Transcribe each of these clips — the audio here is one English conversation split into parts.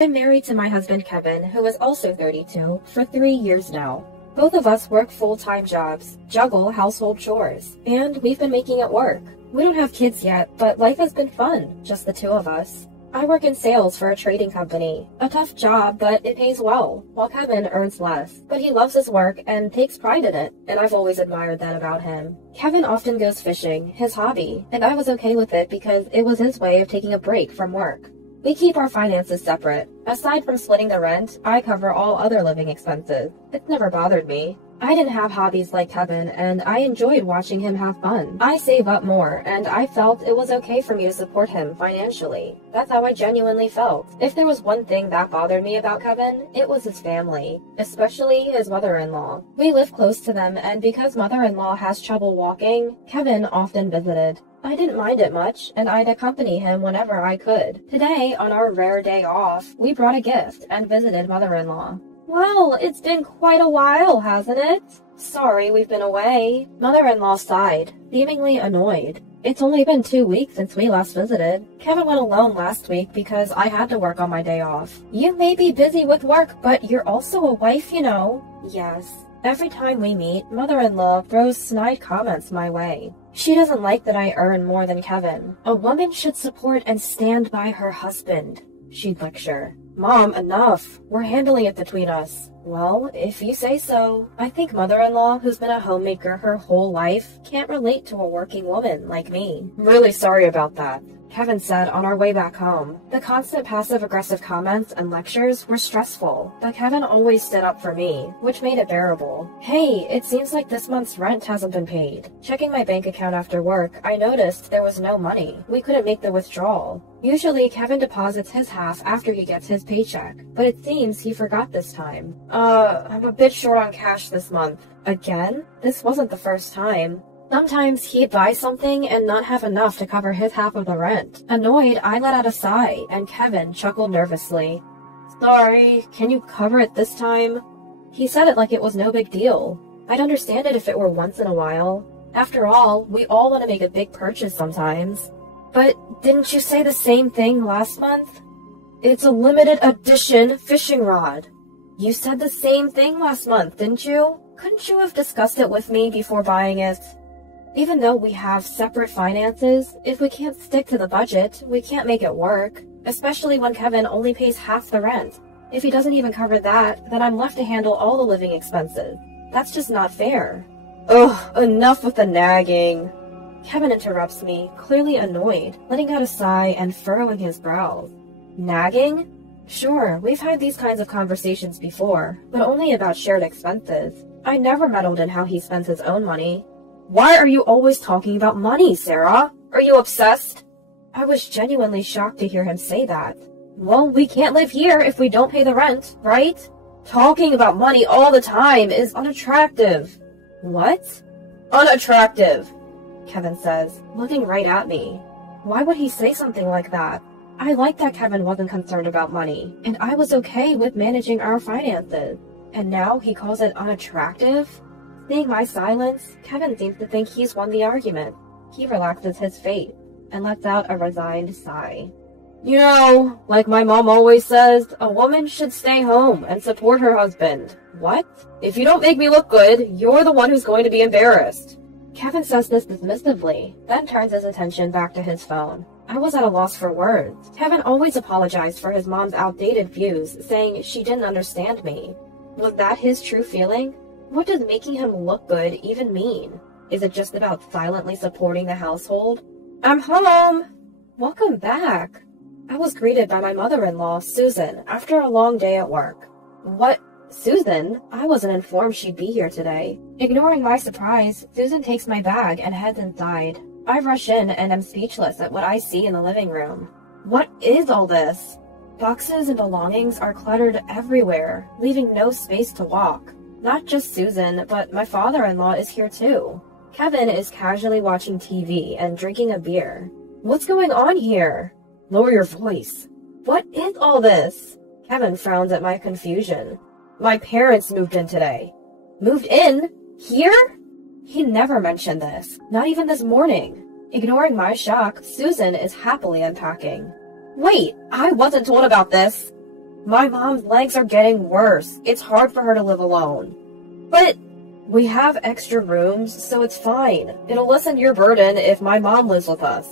I'm married to my husband Kevin, who is also 32, for 3 years now. Both of us work full-time jobs, juggle household chores, and we've been making it work. We don't have kids yet, but life has been fun, just the two of us. I work in sales for a trading company. A tough job, but it pays well, while Kevin earns less. But he loves his work and takes pride in it, and I've always admired that about him. Kevin often goes fishing, his hobby, and I was okay with it because it was his way of taking a break from work. We keep our finances separate. Aside from splitting the rent, I cover all other living expenses. It's never bothered me. I didn't have hobbies like Kevin, and I enjoyed watching him have fun. I save up more, and I felt it was okay for me to support him financially. That's how I genuinely felt. If there was one thing that bothered me about Kevin, it was his family, especially his mother-in-law. We live close to them, and because mother-in-law has trouble walking, Kevin often visited. I didn't mind it much, and I'd accompany him whenever I could. Today, on our rare day off, we brought a gift and visited mother-in-law. Well, it's been quite a while, hasn't it? Sorry we've been away. Mother-in-law sighed, seemingly annoyed. It's only been 2 weeks since we last visited. Kevin went alone last week because I had to work on my day off. You may be busy with work, but you're also a wife, you know. Yes. Every time we meet, mother-in-law throws snide comments my way. She doesn't like that I earn more than Kevin. A woman should support and stand by her husband, she'd lecture. Mom, enough. We're handling it between us. Well, if you say so. I think mother-in-law, who's been a homemaker her whole life, can't relate to a working woman like me. Really sorry about that, Kevin said on our way back home. The constant passive-aggressive comments and lectures were stressful, but Kevin always stood up for me, which made it bearable. Hey, it seems like this month's rent hasn't been paid. Checking my bank account after work, I noticed there was no money. We couldn't make the withdrawal. Usually, Kevin deposits his half after he gets his paycheck, but it seems he forgot this time. I'm a bit short on cash this month. Again? This wasn't the first time. Sometimes he'd buy something and not have enough to cover his half of the rent. Annoyed, I let out a sigh, and Kevin chuckled nervously. Sorry, can you cover it this time? He said it like it was no big deal. I'd understand it if it were once in a while. After all, we all want to make a big purchase sometimes. But didn't you say the same thing last month? It's a limited edition fishing rod. You said the same thing last month, didn't you? Couldn't you have discussed it with me before buying it? Even though we have separate finances, if we can't stick to the budget, we can't make it work, especially when Kevin only pays half the rent. If he doesn't even cover that, then I'm left to handle all the living expenses. That's just not fair. Ugh, enough with the nagging. Kevin interrupts me, clearly annoyed, letting out a sigh and furrowing his brows. Nagging? Sure, we've had these kinds of conversations before, but only about shared expenses. I never meddled in how he spends his own money. Why are you always talking about money, Sarah? Are you obsessed? I was genuinely shocked to hear him say that. Well, we can't live here if we don't pay the rent, right? Talking about money all the time is unattractive. What? Unattractive, Kevin says, looking right at me. Why would he say something like that? I liked that Kevin wasn't concerned about money, and I was okay with managing our finances. And now he calls it unattractive? Seeing my silence, Kevin seems to think he's won the argument. He relaxes his face and lets out a resigned sigh. You know, like my mom always says, a woman should stay home and support her husband. What? If you don't make me look good, you're the one who's going to be embarrassed. Kevin says this dismissively, then turns his attention back to his phone. I was at a loss for words. Kevin always apologized for his mom's outdated views, saying she didn't understand me. Was that his true feeling? What does making him look good even mean? Is it just about silently supporting the household? I'm home! Welcome back. I was greeted by my mother-in-law, Susan, after a long day at work. What? Susan? I wasn't informed she'd be here today. Ignoring my surprise, Susan takes my bag and heads inside. I rush in and am speechless at what I see in the living room. What is all this? Boxes and belongings are cluttered everywhere, leaving no space to walk. Not just Susan, but my father-in-law is here too. Kevin is casually watching TV and drinking a beer. What's going on here? Lower your voice. What is all this? Kevin frowns at my confusion. My parents moved in today. Moved in? Here? He never mentioned this, not even this morning. Ignoring my shock, Susan is happily unpacking. Wait, I wasn't told about this. My mom's legs are getting worse. It's hard for her to live alone. But we have extra rooms, so it's fine. It'll lessen your burden if my mom lives with us.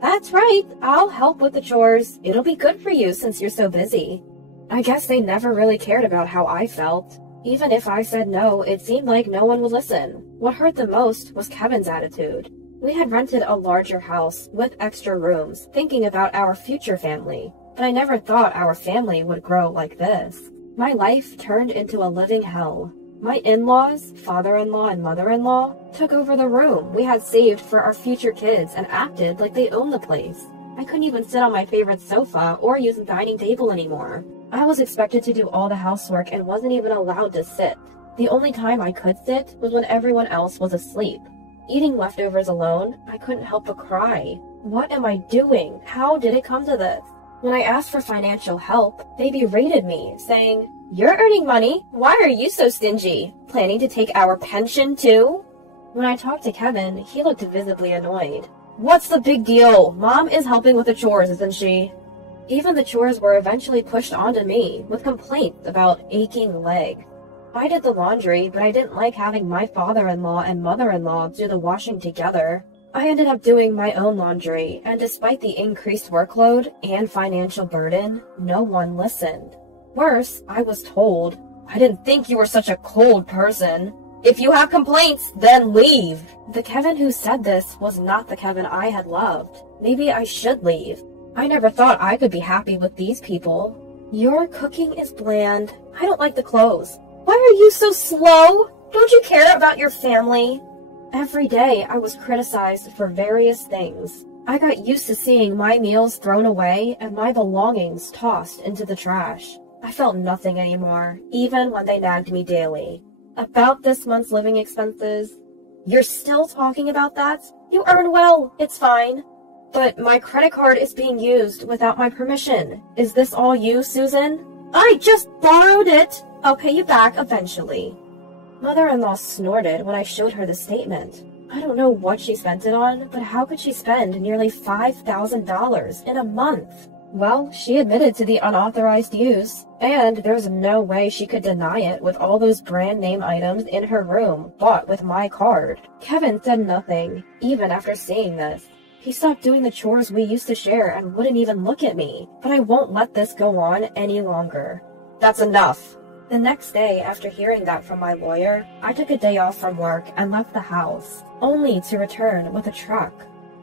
That's right. I'll help with the chores. It'll be good for you since you're so busy. I guess they never really cared about how I felt. Even if I said no, it seemed like no one would listen. What hurt the most was Kevin's attitude. We had rented a larger house with extra rooms, thinking about our future family. But I never thought our family would grow like this. My life turned into a living hell. My in-laws, father-in-law and mother-in-law, took over the room we had saved for our future kids and acted like they owned the place. I couldn't even sit on my favorite sofa or use the dining table anymore. I was expected to do all the housework and wasn't even allowed to sit. The only time I could sit was when everyone else was asleep. Eating leftovers alone, I couldn't help but cry. What am I doing? How did it come to this? When I asked for financial help, they berated me, saying, "You're earning money. Why are you so stingy? Planning to take our pension too?" When I talked to Kevin, he looked visibly annoyed. "What's the big deal? Mom is helping with the chores, isn't she?" Even the chores were eventually pushed onto me, with complaints about aching legs. I did the laundry, but I didn't like having my father-in-law and mother-in-law do the washing together. I ended up doing my own laundry, and despite the increased workload and financial burden, no one listened. Worse, I was told, "I didn't think you were such a cold person. If you have complaints, then leave." The Kevin who said this was not the Kevin I had loved. Maybe I should leave. I never thought I could be happy with these people. "Your cooking is bland. I don't like the clothes. Why are you so slow? Don't you care about your family?" Every day I was criticized for various things. I got used to seeing my meals thrown away and my belongings tossed into the trash. I felt nothing anymore, even when they nagged me daily. About this month's living expenses. "You're still talking about that? You earn well, it's fine." "But my credit card is being used without my permission. Is this all you, Susan?" "I just borrowed it. I'll pay you back eventually." Mother-in-law snorted when I showed her the statement. I don't know what she spent it on, but how could she spend nearly $5,000 in a month? Well, she admitted to the unauthorized use, and there's no way she could deny it with all those brand name items in her room bought with my card. Kevin said nothing, even after seeing this. He stopped doing the chores we used to share and wouldn't even look at me, but I won't let this go on any longer. "That's enough." The next day, after hearing that from my lawyer, I took a day off from work and left the house, only to return with a truck.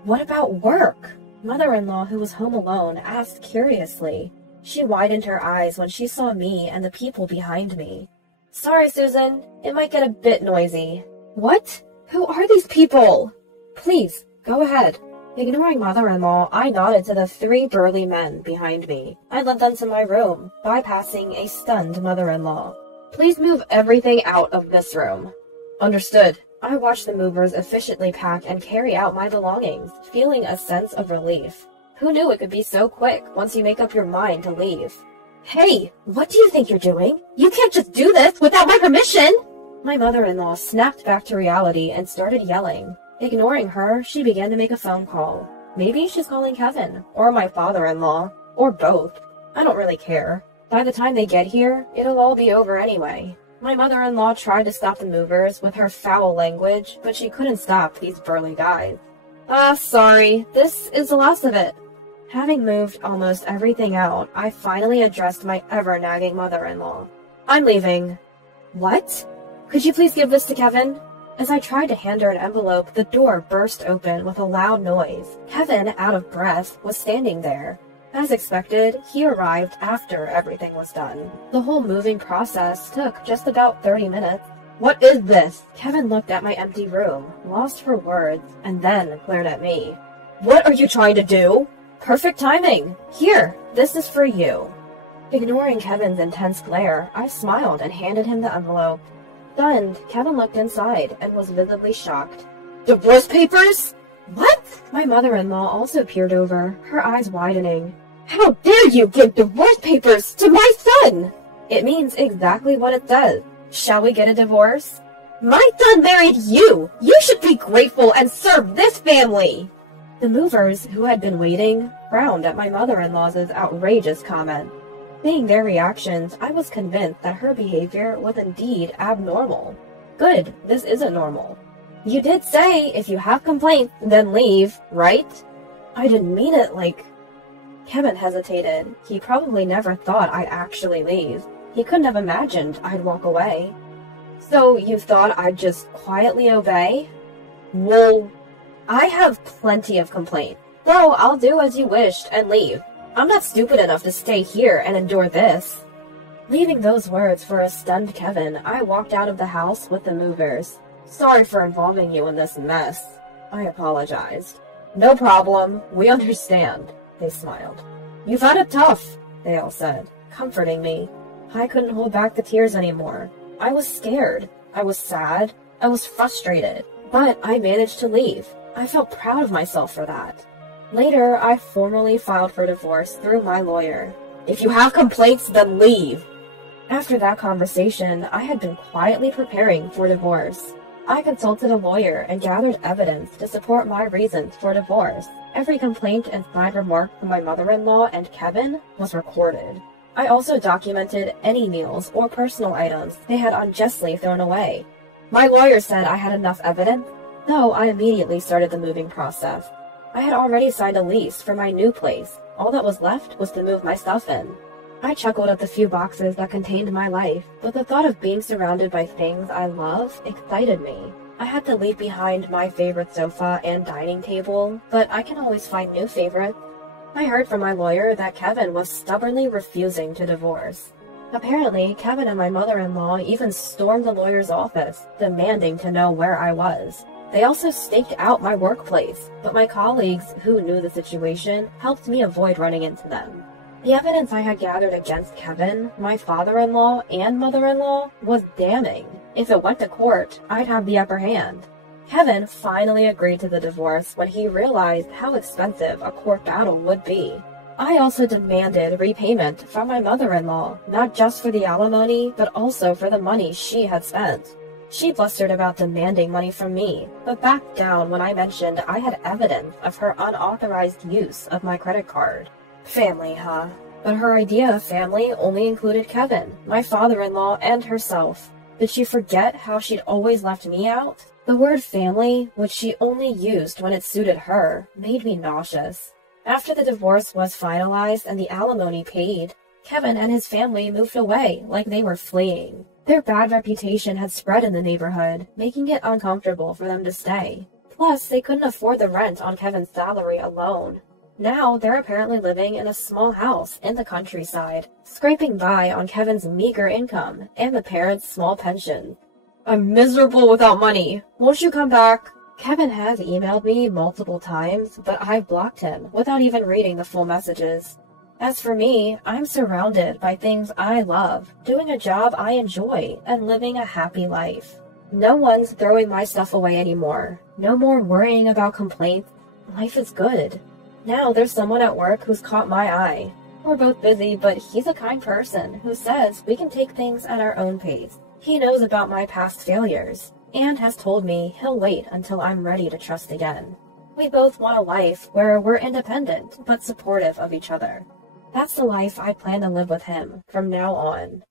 "What about work?" Mother-in-law, who was home alone, asked curiously. She widened her eyes when she saw me and the people behind me. "Sorry, Susan. It might get a bit noisy." "What? Who are these people?" "Please, go ahead." Ignoring mother-in-law, I nodded to the 3 burly men behind me. I led them to my room, bypassing a stunned mother-in-law. "Please move everything out of this room." "Understood." I watched the movers efficiently pack and carry out my belongings, feeling a sense of relief. Who knew it could be so quick once you make up your mind to leave? "Hey, what do you think you're doing? You can't just do this without my permission!" My mother-in-law snapped back to reality and started yelling. Ignoring her, she began to make a phone call. Maybe she's calling Kevin, or my father-in-law, or both. I don't really care. By the time they get here, it'll all be over anyway. My mother-in-law tried to stop the movers with her foul language, but she couldn't stop these burly guys. Sorry, this is the last of it." Having moved almost everything out, I finally addressed my ever-nagging mother-in-law. "I'm leaving." "What? Could you please give this to Kevin?" As I tried to hand her an envelope, the door burst open with a loud noise. Kevin, out of breath, was standing there. As expected, he arrived after everything was done. The whole moving process took just about 30 minutes. "What is this?" Kevin looked at my empty room, lost for words, and then glared at me. "What are you trying to do?" "Perfect timing. Here, this is for you." Ignoring Kevin's intense glare, I smiled and handed him the envelope. Stunned, Kevin looked inside and was visibly shocked. "Divorce papers?" "What?" My mother-in-law also peered over, her eyes widening. "How dare you give divorce papers to my son?" "It means exactly what it says. Shall we get a divorce?" "My son married you! You should be grateful and serve this family!" The movers, who had been waiting, frowned at my mother-in-law's outrageous comment. Seeing their reactions, I was convinced that her behavior was indeed abnormal. Good, this isn't normal. You did say if you have complaints, then leave, right? I didn't mean it like... Kevin hesitated. He probably never thought I'd actually leave. He couldn't have imagined I'd walk away. So you thought I'd just quietly obey? Well, I have plenty of complaints, so I'll do as you wished and leave. I'm not stupid enough to stay here and endure this. Leaving those words for a stunned Kevin, I walked out of the house with the movers. Sorry for involving you in this mess. I apologized. No problem, we understand, they smiled. You've had it tough, they all said, comforting me. I couldn't hold back the tears anymore. I was scared. I was sad. I was frustrated. But I managed to leave. I felt proud of myself for that. Later, I formally filed for divorce through my lawyer. If you have complaints, then leave. After that conversation, I had been quietly preparing for divorce. I consulted a lawyer and gathered evidence to support my reasons for divorce. Every complaint and snide remark from my mother-in-law and Kevin was recorded. I also documented any meals or personal items they had unjustly thrown away. My lawyer said I had enough evidence, so I immediately started the moving process. I had already signed a lease for my new place. All that was left was to move my stuff in. I chuckled at the few boxes that contained my life, but the thought of being surrounded by things I love excited me. I had to leave behind my favorite sofa and dining table, but I can always find new favorites. I heard from my lawyer that Kevin was stubbornly refusing to divorce. Apparently, Kevin and my mother-in-law even stormed the lawyer's office, demanding to know where I was. They also staked out my workplace, but my colleagues who knew the situation helped me avoid running into them. The evidence I had gathered against Kevin, my father-in-law, and mother-in-law was damning. If it went to court, I'd have the upper hand. Kevin finally agreed to the divorce when he realized how expensive a court battle would be. I also demanded repayment from my mother-in-law, not just for the alimony, but also for the money she had spent. She blustered about demanding money from me, but backed down when I mentioned I had evidence of her unauthorized use of my credit card. Family, huh? But her idea of family only included Kevin, my father-in-law, and herself. Did she forget how she'd always left me out? The word family, which she only used when it suited her, made me nauseous. After the divorce was finalized and the alimony paid, Kevin and his family moved away like they were fleeing. Their bad reputation had spread in the neighborhood, making it uncomfortable for them to stay. Plus, they couldn't afford the rent on Kevin's salary alone. Now, they're apparently living in a small house in the countryside, scraping by on Kevin's meager income and the parents' small pension. I'm miserable without money. Won't you come back? Kevin has emailed me multiple times, but I've blocked him without even reading the full messages. As for me, I'm surrounded by things I love, doing a job I enjoy, and living a happy life. No one's throwing my stuff away anymore. No more worrying about complaints. Life is good. Now there's someone at work who's caught my eye. We're both busy, but he's a kind person who says we can take things at our own pace. He knows about my past failures, and has told me he'll wait until I'm ready to trust again. We both want a life where we're independent, but supportive of each other. That's the life I plan to live with him from now on.